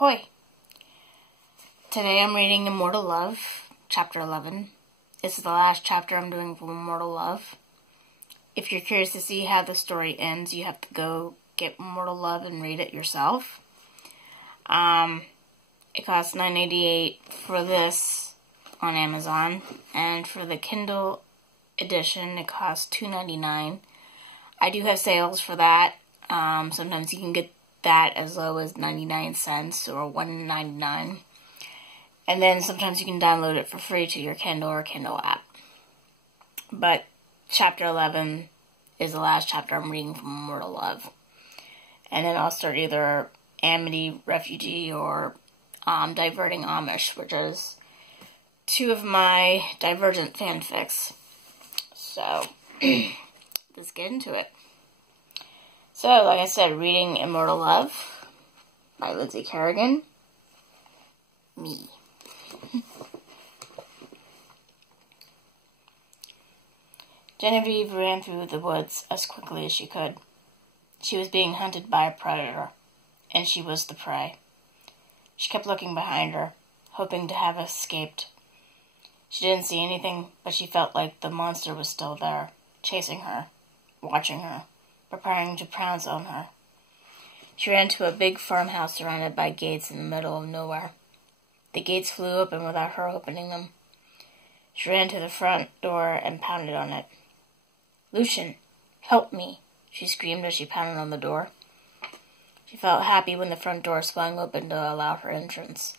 Ahoy! Today I'm reading Immortal Love, Chapter 11. This is the last chapter I'm doing for Immortal Love. If you're curious to see how the story ends, you have to go get Immortal Love and read it yourself. It costs $9.88 for this on Amazon, and for the Kindle edition it costs $2.99. I do have sales for that. Sometimes you can get that as low as 99 cents or $1.99. And then sometimes you can download it for free to your Kindle or Kindle app. But Chapter 11 is the last chapter I'm reading from Immortal Love. And then I'll start either Amity Refugee or Diverting Amish, which is two of my Divergent fanfics. So, let's get into it. So, like I said, reading Immortal Love by Lynnsey Carrigan. Me. Genevieve ran through the woods as quickly as she could. She was being hunted by a predator, and she was the prey. She kept looking behind her, hoping to have escaped. She didn't see anything, but she felt like the monster was still there, chasing her, watching her, preparing to pounce on her. She ran to a big farmhouse surrounded by gates in the middle of nowhere. The gates flew open without her opening them. She ran to the front door and pounded on it. "Lucian, help me," she screamed as she pounded on the door. She felt happy when the front door swung open to allow her entrance.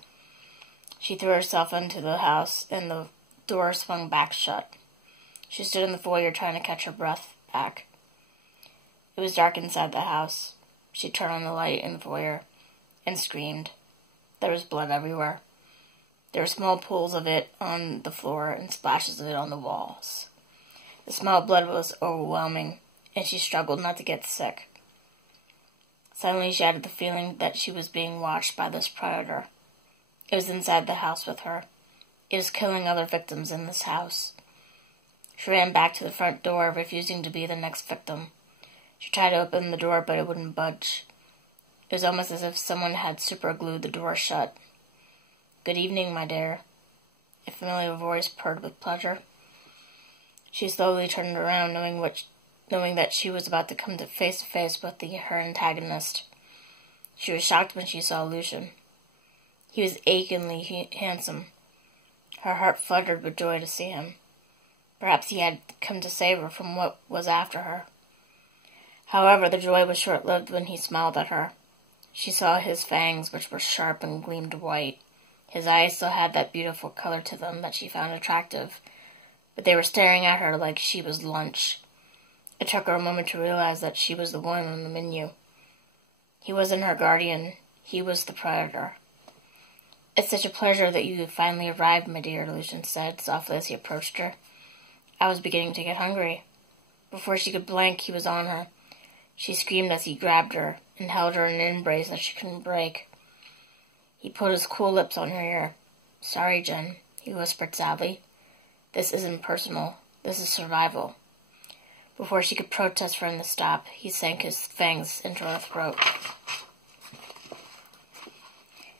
She threw herself into the house, and the door swung back shut. She stood in the foyer trying to catch her breath back. It was dark inside the house. She turned on the light in the foyer and screamed. There was blood everywhere. There were small pools of it on the floor and splashes of it on the walls. The smell of blood was overwhelming, and she struggled not to get sick. Suddenly she had the feeling that she was being watched by this predator. It was inside the house with her. It was killing other victims in this house. She ran back to the front door, refusing to be the next victim. She tried to open the door, but it wouldn't budge. It was almost as if someone had superglued the door shut. "Good evening, my dear," a familiar voice purred with pleasure. She slowly turned around, knowing that she was about to come to face with her antagonist. She was shocked when she saw Lucian. He was achingly handsome. Her heart fluttered with joy to see him. Perhaps he had come to save her from what was after her. However, the joy was short-lived when he smiled at her. She saw his fangs, which were sharp and gleamed white. His eyes still had that beautiful color to them that she found attractive, but they were staring at her like she was lunch. It took her a moment to realize that she was the one on the menu. He wasn't her guardian. He was the predator. "It's such a pleasure that you have finally arrived, my dear," Lucian said softly as he approached her. "I was beginning to get hungry." Before she could blink, he was on her. She screamed as he grabbed her and held her in an embrace that she couldn't break. He put his cool lips on her ear. "Sorry, Jen," he whispered sadly. "This isn't personal. This is survival." Before she could protest for him to stop, he sank his fangs into her throat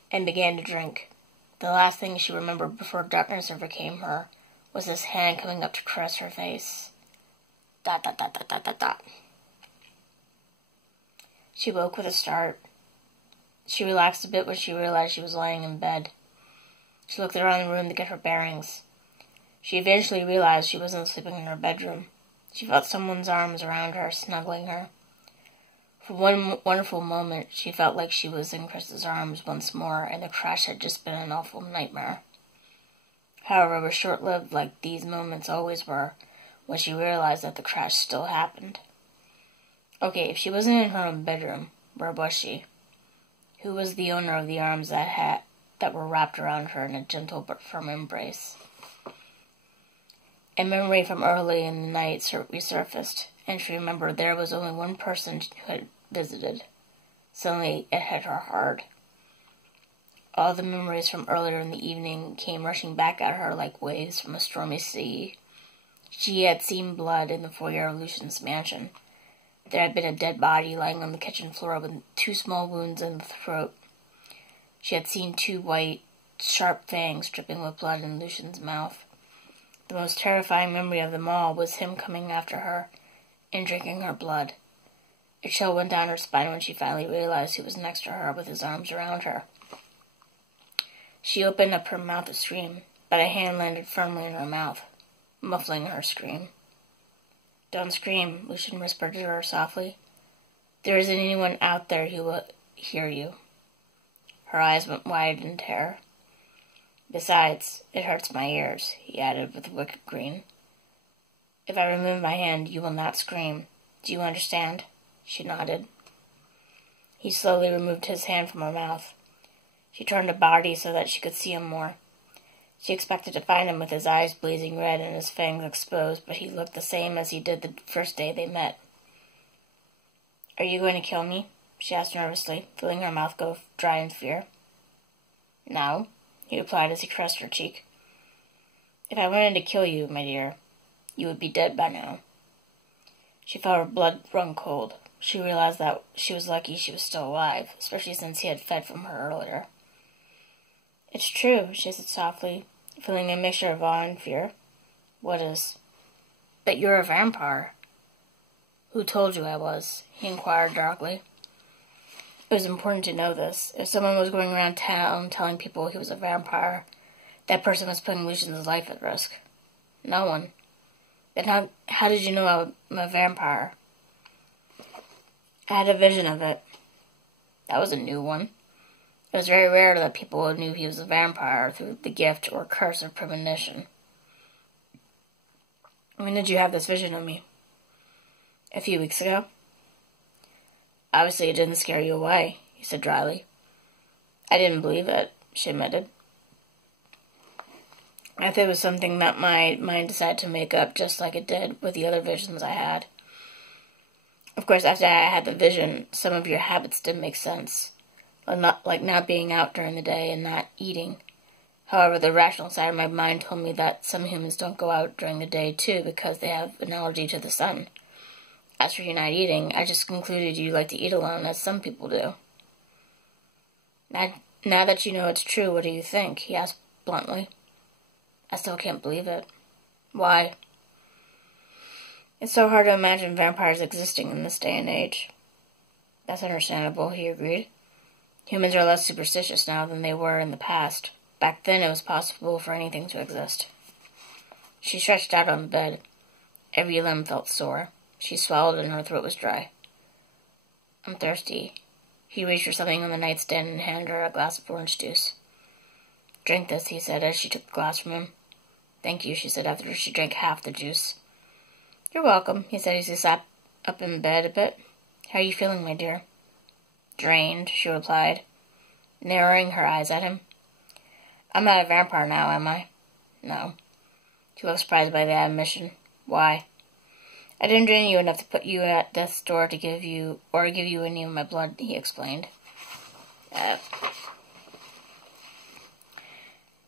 and began to drink. The last thing she remembered before darkness overcame her was his hand coming up to caress her face. Dot, dot, dot, dot, dot, dot, dot. She woke with a start. She relaxed a bit when she realized she was lying in bed. She looked around the room to get her bearings. She eventually realized she wasn't sleeping in her bedroom. She felt someone's arms around her, snuggling her. For one wonderful moment, she felt like she was in Chris's arms once more, and the crash had just been an awful nightmare. However, it was short-lived, like these moments always were, when she realized that the crash still happened. Okay, if she wasn't in her own bedroom, where was she? Who was the owner of the arms that were wrapped around her in a gentle but firm embrace? A memory from early in the night resurfaced, and she remembered there was only one person who had visited. Suddenly, it hit her hard. All the memories from earlier in the evening came rushing back at her like waves from a stormy sea. She had seen blood in the foyer of Lucian's mansion. There had been a dead body lying on the kitchen floor with 2 small wounds in the throat. She She had seen 2 white, sharp fangs dripping with blood in Lucian's mouth. The most terrifying memory of them all was him coming after her and drinking her blood. A chill went down her spine when she finally realized he was next to her with his arms around her. She opened up her mouth to scream, but a hand landed firmly in her mouth, muffling her scream. "Don't scream," Lucian whispered to her softly. "There isn't anyone out there who will hear you." Her eyes went wide in terror. "Besides, it hurts my ears," he added with a wicked grin. "If I remove my hand, you will not scream. Do you understand?" She nodded. He slowly removed his hand from her mouth. She turned her body so that she could see him more. She expected to find him with his eyes blazing red and his fangs exposed, but he looked the same as he did the first day they met. "Are you going to kill me?" she asked nervously, feeling her mouth go dry in fear. "No," he replied as he caressed her cheek. "If I wanted to kill you, my dear, you would be dead by now." She felt her blood run cold. She realized that she was lucky she was still alive, especially since he had fed from her earlier. "It's true," she said softly, feeling a mixture of awe and fear. "What is?" "That you're a vampire." "Who told you I was?" he inquired darkly. It was important to know this. If someone was going around town telling people he was a vampire, that person was putting Lucian's life at risk. "No one." "Then how did you know I'm a vampire?" "I had a vision of it." That was a new one. It was very rare that people knew he was a vampire through the gift or curse of premonition. "When did you have this vision of me?" "A few weeks ago." "Obviously it didn't scare you away," he said dryly. "I didn't believe it," she admitted. "I thought it was something that my mind decided to make up, just like it did with the other visions I had. Of course, after I had the vision, some of your habits didn't make sense. Like not being out during the day and not eating. However, the rational side of my mind told me that some humans don't go out during the day, too, because they have an allergy to the sun. As for you not eating, I just concluded you like to eat alone, as some people do." Now that you know it's true, what do you think?" he asked bluntly. "I still can't believe it." "Why?" "It's so hard to imagine vampires existing in this day and age." "That's understandable," he agreed. "Humans are less superstitious now than they were in the past. Back then it was possible for anything to exist." She stretched out on the bed. Every limb felt sore. She swallowed and her throat was dry. "I'm thirsty." He reached for something on the nightstand and handed her a glass of orange juice. "Drink this," he said as she took the glass from him. "Thank you," she said after she drank half the juice. "You're welcome," he said as he sat up in bed a bit. "How are you feeling, my dear?" "Drained," she replied, narrowing her eyes at him. "I'm not a vampire now, am I?" "No." She looked surprised by the admission. "Why?" "I didn't drain you enough to put you at death's door to give you any of my blood," he explained. It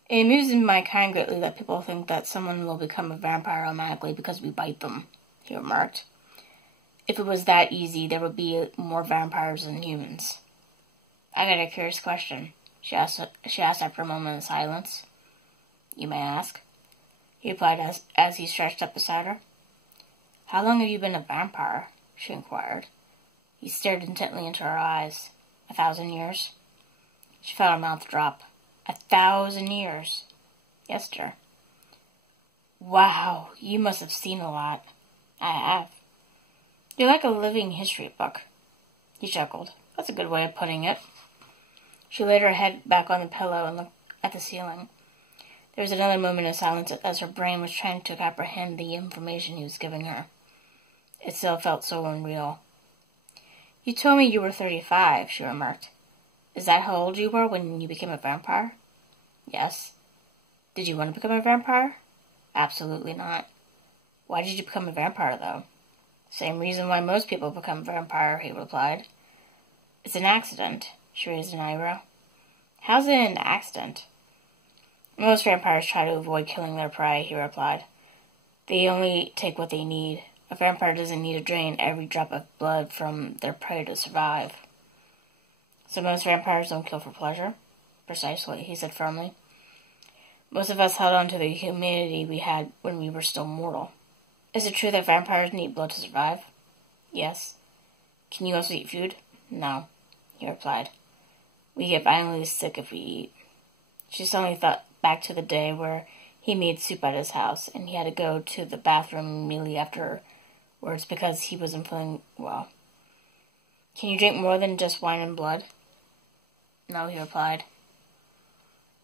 amuses my kind greatly that people think that someone will become a vampire automatically because we bite them, he remarked. "If it was that easy, there would be more vampires than humans." "I got a curious question," she asked after a moment of silence. "You may ask," he replied as he stretched up beside her. "How long have you been a vampire?" she inquired. He stared intently into her eyes. 1,000 years? She felt her mouth drop. 1,000 years? Yes, dear. "Wow, you must have seen a lot." "I have." "You're like a living history book." He chuckled. "That's a good way of putting it." She laid her head back on the pillow and looked at the ceiling. There was another moment of silence as her brain was trying to apprehend the information he was giving her. It still felt so unreal. "You told me you were 35, she remarked. "Is that how old you were when you became a vampire?" "Yes." "Did you want to become a vampire?" "Absolutely not." "Why did you become a vampire, though?" "Same reason why most people become a vampire," he replied. "It's an accident." She raised an eyebrow. "How's it an accident?" "Most vampires try to avoid killing their prey," he replied. "They only take what they need. A vampire doesn't need to drain every drop of blood from their prey to survive." "So most vampires don't kill for pleasure?" Precisely, he said firmly. Most of us held on to the humanity we had when we were still mortal. Is it true that vampires need blood to survive? Yes. Can you also eat food? No, he replied. We get violently sick if we eat. She suddenly thought back to the day where he made soup at his house, and he had to go to the bathroom immediately afterwards because he wasn't feeling well. Can you drink more than just wine and blood? No, he replied.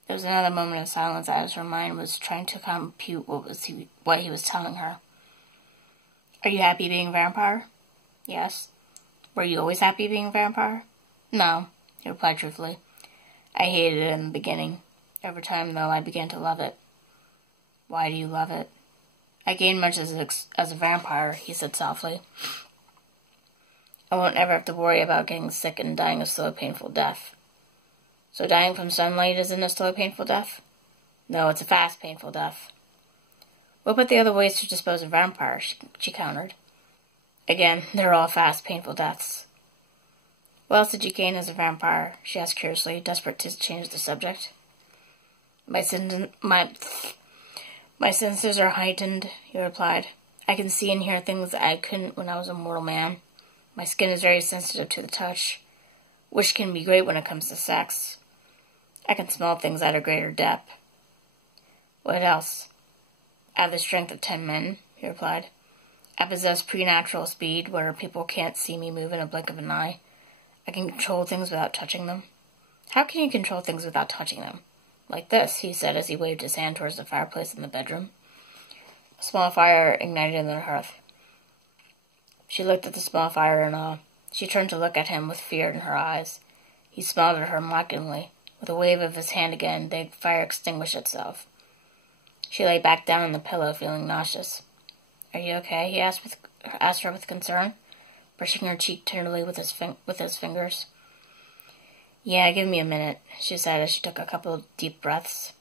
There was another moment of silence as her mind was trying to compute what he was telling her. Are you happy being a vampire? Yes. Were you always happy being a vampire? No, he replied truthfully. I hated it in the beginning. Over time, though, I began to love it. Why do you love it? I gained much as a vampire, he said softly. I won't ever have to worry about getting sick and dying a slow, painful death. So dying from sunlight isn't a slow, painful death? No, it's a fast, painful death. What about the other ways to dispose of vampires? She countered. Again, they're all fast, painful deaths. What else did you gain as a vampire? She asked curiously, desperate to change the subject. My senses are heightened, he replied. I can see and hear things I couldn't when I was a mortal man. My skin is very sensitive to the touch, which can be great when it comes to sex. I can smell things at a greater depth. What else? I have the strength of 10 men, he replied. I possess preternatural speed where people can't see me move in a blink of an eye. I can control things without touching them. How can you control things without touching them? Like this, he said as he waved his hand towards the fireplace in the bedroom. A small fire ignited in the hearth. She looked at the small fire in awe. She turned to look at him with fear in her eyes. He smiled at her mockingly. With a wave of his hand again, the fire extinguished itself. She lay back down on the pillow, feeling nauseous. Are you okay? He asked her with concern, brushing her cheek tenderly with his fingers. Yeah, give me a minute, she said as she took a couple of deep breaths.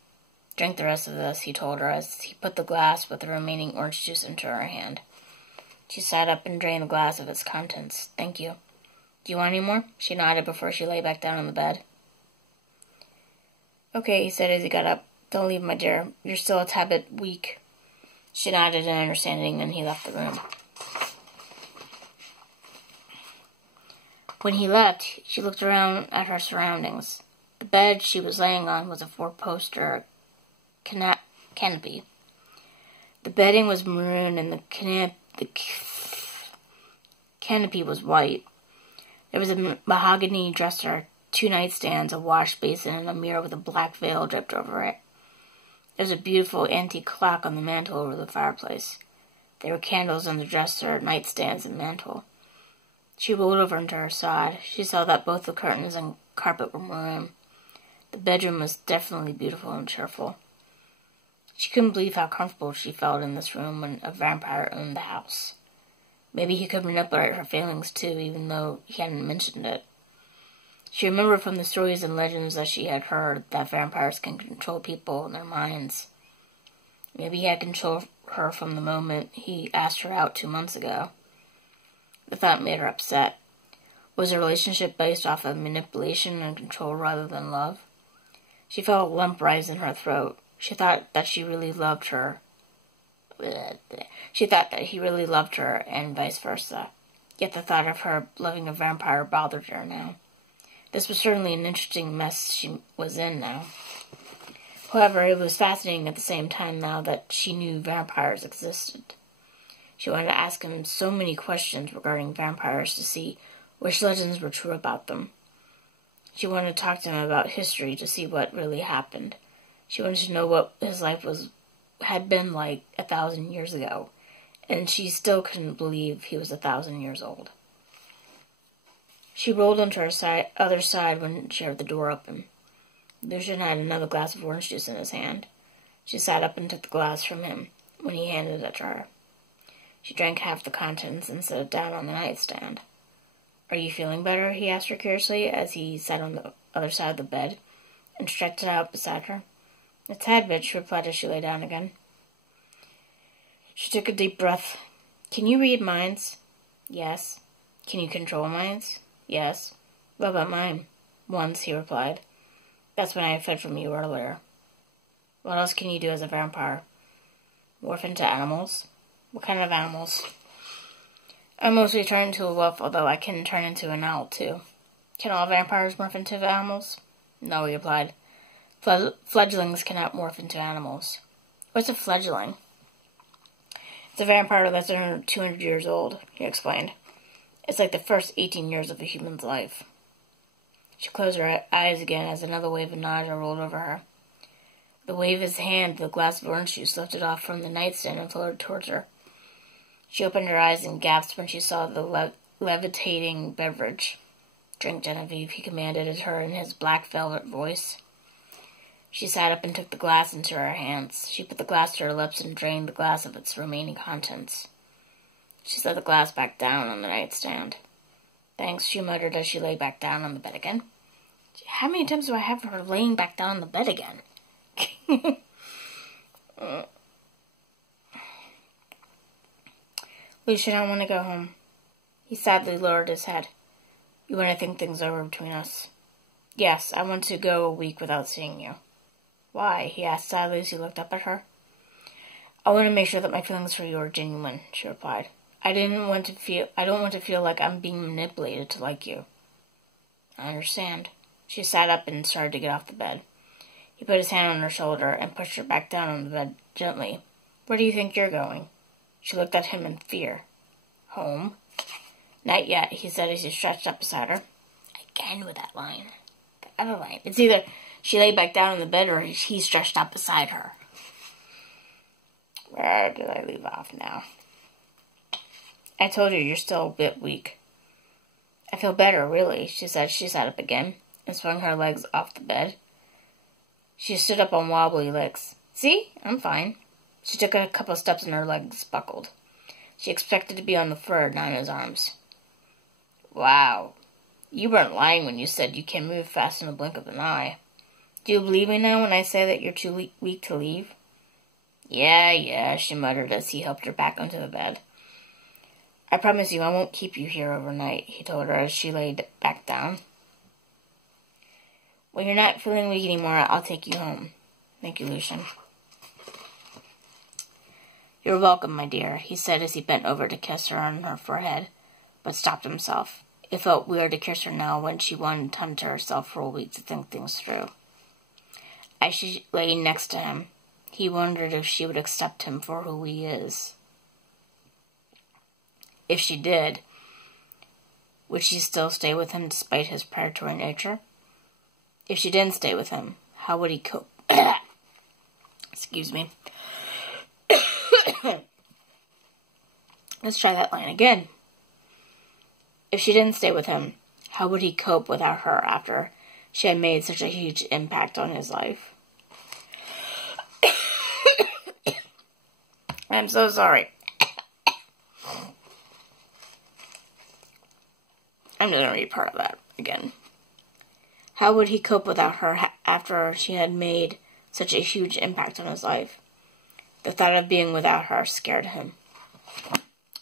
Drink the rest of this, he told her as he put the glass with the remaining orange juice into her hand. She sat up and drained the glass of its contents. Thank you. Do you want any more? She nodded before she lay back down on the bed. Okay, he said as he got up. Don't leave, my dear. You're still a tad bit weak. She nodded in understanding, and he left the room. When he left, she looked around at her surroundings. The bed she was laying on was a four-poster canopy. The bedding was maroon, and the canopy was white. There was a mahogany dresser, 2 nightstands, a wash basin, and a mirror with a black veil draped over it. There was a beautiful antique clock on the mantel over the fireplace. There were candles on the dresser, nightstands, and mantel. She rolled over into her side. She saw that both the curtains and carpet were maroon. The bedroom was definitely beautiful and cheerful. She couldn't believe how comfortable she felt in this room when a vampire owned the house. Maybe he could manipulate her feelings too, even though he hadn't mentioned it. She remembered from the stories and legends that she had heard that vampires can control people and their minds. Maybe he had controlled her from the moment he asked her out 2 months ago. The thought made her upset. Was the relationship based off of manipulation and control rather than love? She felt a lump rise in her throat. She thought that she really loved her. She thought that he really loved her, and vice versa. Yet the thought of her loving a vampire bothered her now. This was certainly an interesting mess she was in now. However, it was fascinating at the same time now that she knew vampires existed. She wanted to ask him so many questions regarding vampires to see which legends were true about them. She wanted to talk to him about history to see what really happened. She wanted to know what his life had been like 1,000 years ago, and she still couldn't believe he was 1,000 years old. She rolled onto her other side when she heard the door open. Lucian had another glass of orange juice in his hand. She sat up and took the glass from him when he handed it to her. She drank half the contents and set it down on the nightstand. Are you feeling better? He asked her curiously as he sat on the other side of the bed and stretched out beside her. A tad bit, she replied as she lay down again. She took a deep breath. Can you read minds? Yes. Can you control minds? Yes. What about mine? Once, he replied. That's when I fled from you earlier. What else can you do as a vampire? Morph into animals? What kind of animals? I mostly turn into a wolf, although I can turn into an owl, too. Can all vampires morph into animals? No, he replied. Fledglings cannot morph into animals. What's a fledgling? It's a vampire that's under 200 years old, he explained. It's like the first 18 years of a human's life. She closed her eyes again as another wave of nausea rolled over her. With a wave of his hand, the glass of orange juice lifted off from the nightstand and floated towards her. She opened her eyes and gasped when she saw the levitating beverage. Drink, Genevieve, he commanded at her in his black velvet voice. She sat up and took the glass into her hands. She put the glass to her lips and drained the glass of its remaining contents. She set the glass back down on the nightstand. Thanks, she muttered as she lay back down on the bed again. How many times do I have her laying back down on the bed again? Lucian, I want to go home. He sadly lowered his head. You want to think things over between us? Yes, I want to go a week without seeing you. Why? He asked sadly as he looked up at her. I want to make sure that my feelings for you are genuine, she replied. I don't want to feel like I'm being manipulated to like you. I understand. She sat up and started to get off the bed. He put his hand on her shoulder and pushed her back down on the bed gently. Where do you think you're going? She looked at him in fear. Home? Not yet, he said as he stretched up beside her. Again with that line. The other line. It's either she lay back down on the bed or he stretched up beside her. Where did I leave off now? I told you, you're still a bit weak. I feel better, really, she said. She sat up again and swung her legs off the bed. She stood up on wobbly legs. See? I'm fine. She took a couple of steps and her legs buckled. She expected to be on the floor, not in his arms. Wow. You weren't lying when you said you can move fast in the blink of an eye. Do you believe me now when I say that you're too weak to leave? Yeah, she muttered as he helped her back onto the bed. I promise you I won't keep you here overnight, he told her as she lay back down. When you're not feeling weak anymore, I'll take you home. Thank you, Lucian. You're welcome, my dear, he said as he bent over to kiss her on her forehead, but stopped himself. It felt weird to kiss her now when she wanted time to herself for a week to think things through. As she lay next to him, he wondered if she would accept him for who he is. If she did, would she still stay with him despite his predatory nature? If she didn't stay with him, how would he cope? Excuse me. Let's try that line again. If she didn't stay with him, how would he cope without her after she had made such a huge impact on his life? I'm so sorry. I'm just going to read part of that again. How would he cope without her after she had made such a huge impact on his life? The thought of being without her scared him.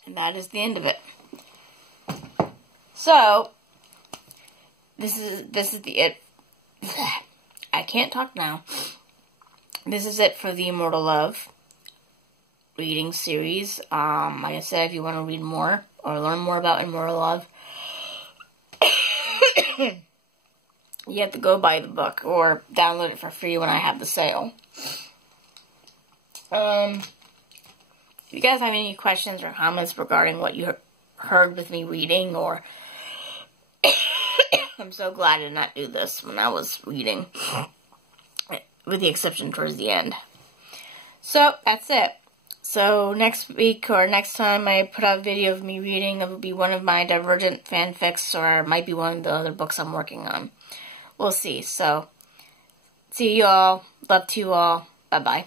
And that is the end of it. So, this is the it. I can't talk now. This is it for the Immortal Love reading series. Like I said, if you want to read more or learn more about Immortal Love, you have to go buy the book or download it for free when I have the sale. If you guys have any questions or comments regarding what you heard with me reading, or I'm so glad I did not do this when I was reading, with the exception towards the end. So, that's it. So, next week or next time I put out a video of me reading, it will be one of my Divergent fanfics, or it might be one of the other books I'm working on. We'll see. So, see you all. Love to you all. Bye-bye.